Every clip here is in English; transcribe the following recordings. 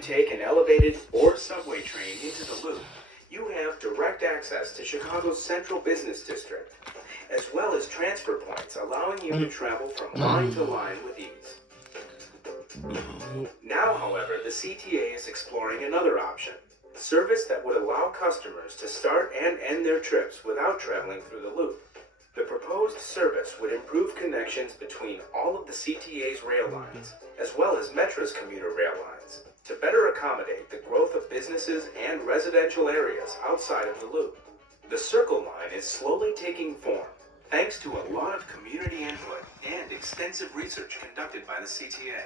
take an elevated or subway train into the Loop, you have direct access to Chicago's central business district, as well as transfer points allowing you to travel from line to line with ease. Now, however, the CTA is exploring another option, service that would allow customers to start and end their trips without traveling through the Loop. The proposed service would improve connections between all of the CTA's rail lines, as well as Metra's commuter rail lines, to better accommodate the growth of businesses and residential areas outside of the Loop. The Circle Line is slowly taking form, thanks to a lot of community input and extensive research conducted by the CTA.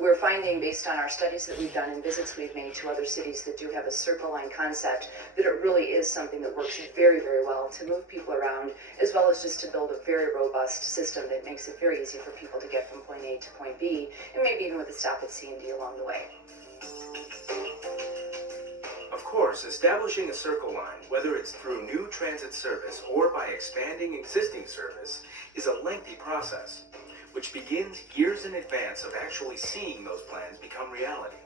We're finding, based on our studies that we've done and visits we've made to other cities that do have a Circle Line concept, that it really is something that works very, very well to move people around, as well as just to build a very robust system that makes it very easy for people to get from point A to point B, and maybe even with a stop at C and D along the way. Of course, establishing a Circle Line, whether it's through new transit service or by expanding existing service, is a lengthy process, which begins years in advance of actually seeing those plans become reality.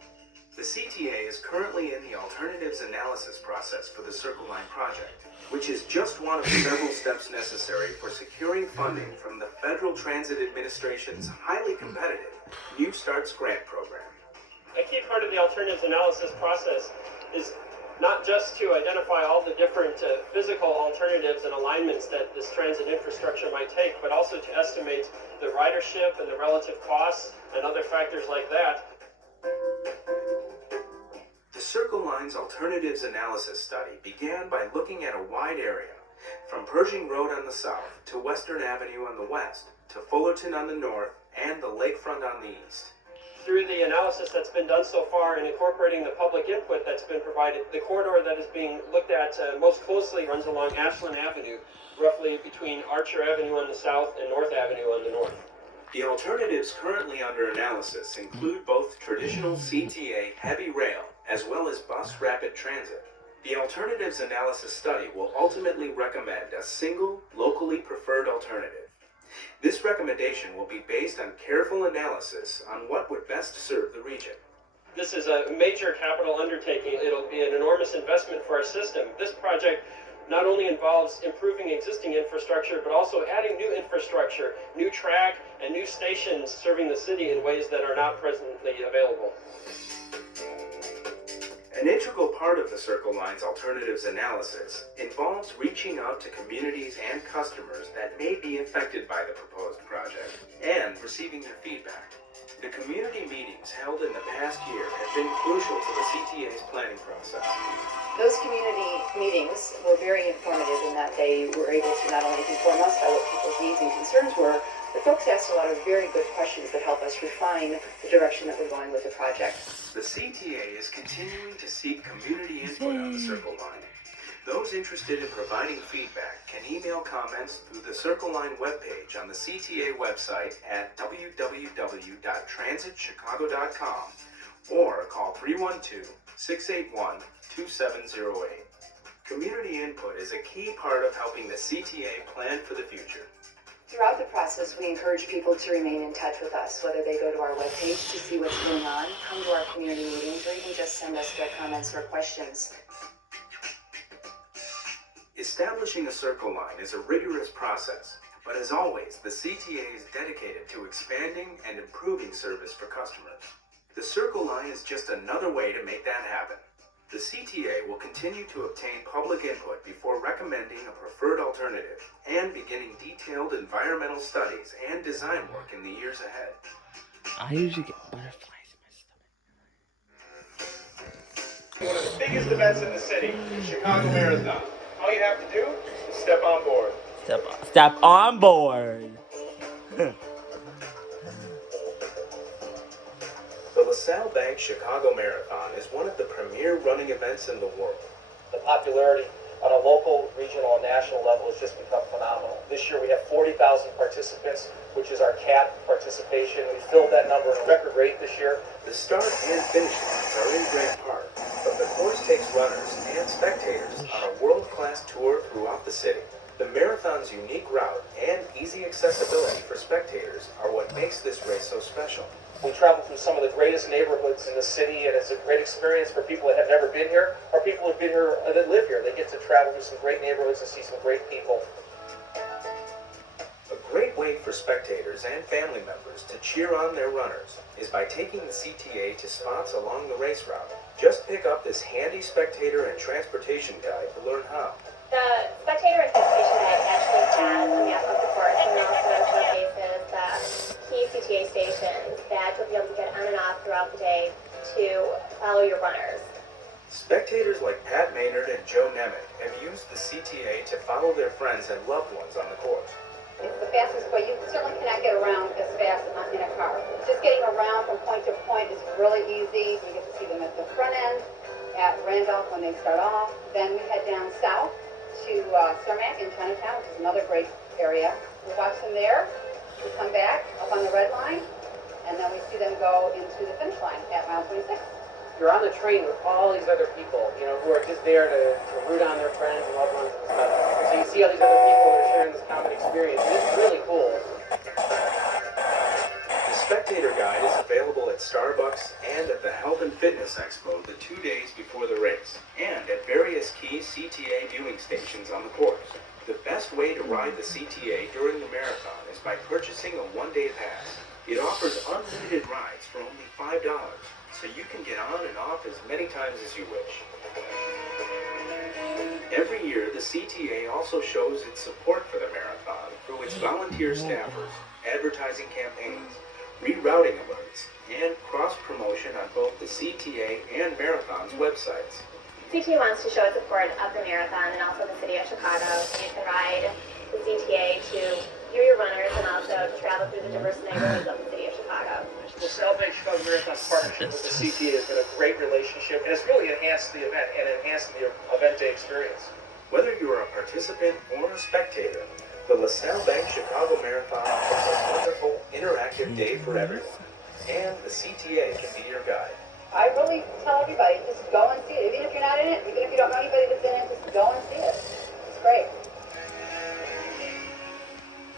The CTA is currently in the alternatives analysis process for the Circle Line project, which is just one of several steps necessary for securing funding from the Federal Transit Administration's highly competitive New Starts Grant Program. A key part of the alternatives analysis process is not just to identify all the different physical alternatives and alignments that this transit infrastructure might take, but also to estimate the ridership and the relative costs and other factors like that. The Circle Line's alternatives analysis study began by looking at a wide area, from Pershing Road on the south to Western Avenue on the west, to Fullerton on the north, and the lakefront on the east. Through the analysis that's been done so far and incorporating the public input that's been provided, the corridor that is being looked at most closely runs along Ashland Avenue, roughly between Archer Avenue on the south and North Avenue on the north. The alternatives currently under analysis include both traditional CTA heavy rail as well as bus rapid transit. The alternatives analysis study will ultimately recommend a single, locally preferred alternative. This recommendation will be based on careful analysis on what would best serve the region. This is a major capital undertaking. It'll be an enormous investment for our system. This project not only involves improving existing infrastructure, but also adding new infrastructure, new track, and new stations serving the city in ways that are not presently available. An integral part of the Circle Line's alternatives analysis involves reaching out to communities and customers that may be affected by the proposed project and receiving their feedback. The community meetings held in the past year have been crucial to the CTA's planning process. Those community meetings were very informative in that they were able to not only inform us about what people's needs and concerns were, but folks asked a lot of very good questions that help us refine the direction that we're going with the project. The CTA is continuing to seek community input on the Circle Line. Those interested in providing feedback can email comments through the Circle Line webpage on the CTA website at www.transitchicago.com or call 312-681-2708. Community input is a key part of helping the CTA plan for the future. Throughout the process, we encourage people to remain in touch with us, whether they go to our webpage to see what's going on, come to our community meetings, or even just send us their comments or questions. Establishing a Circle Line is a rigorous process, but as always, the CTA is dedicated to expanding and improving service for customers. The Circle Line is just another way to make that happen. The CTA will continue to obtain public input before recommending a preferred alternative and beginning detailed environmental studies and design work in the years ahead. I usually get butterflies in my stomach. One of the biggest events in the city, the Chicago Marathon. All you have to do is step on board. Step on board. The LaSalle Bank Chicago Marathon is one of the premier running events in the world. The popularity on a local, regional, and national level has just become phenomenal. This year we have 40,000 participants, which is our cap participation. We filled that number at a record rate this year. The start and finish lines are in Grant Park, but the course takes runners and spectators on a world-class tour throughout the city. The marathon's unique route and easy accessibility for spectators are what makes this race so special. We travel through some of the greatest neighborhoods in the city, and it's a great experience for people that have never been here, or people who've been here that live here. They get to travel through some great neighborhoods and see some great people. A great way for spectators and family members to cheer on their runners is by taking the CTA to spots along the race route. Just pick up this handy spectator and transportation guide to learn how. The spectator and transportation guide actually has a map of the course and also showcases the key CTA stations that you'll be able to get on and off throughout the day to follow your runners. Spectators like Pat Maynard and Joe Nemec have used the CTA to follow their friends and loved ones on the course. It's the fastest way. You certainly cannot get around as fast in a car. Just getting around from point to point is really easy. You get to see them at the front end, at Randolph when they start off. Then we head down south to Cermak in Chinatown, which is another great area. We watch them there. We come back up on the red line, and then we see them go into the finish line at mile 26. You're on the train with all these other people, who are just there to root on their friends and loved ones and stuff. So you see all these other people that are sharing this common experience, and it's really cool. The spectator guide is available at Starbucks and at the Health and Fitness Expo the 2 days before the race, and at various key CTA viewing stations on the course. The best way to ride the CTA during the marathon is by purchasing a one-day pass. It offers unlimited rides for only $5, so you can get on and off as many times as you wish. Every year, the CTA also shows its support for the marathon through its volunteer staffers, advertising campaigns, rerouting alerts, and cross-promotion on both the CTA and Marathon's websites. CTA wants to show its support of the marathon and also the city of Chicago. You can ride the CTA to view your runners and also to travel through the diverse neighborhoods of the city of Chicago. The Saddleback Chicago Marathon partnership with the CTA has been a great relationship, and it's really enhanced the event and enhanced the event day experience. Whether you're a participant or a spectator, the LaSalle Bank Chicago Marathon is a wonderful, interactive day for everyone, and the CTA can be your guide. I really tell everybody, just go and see it. Even if you're not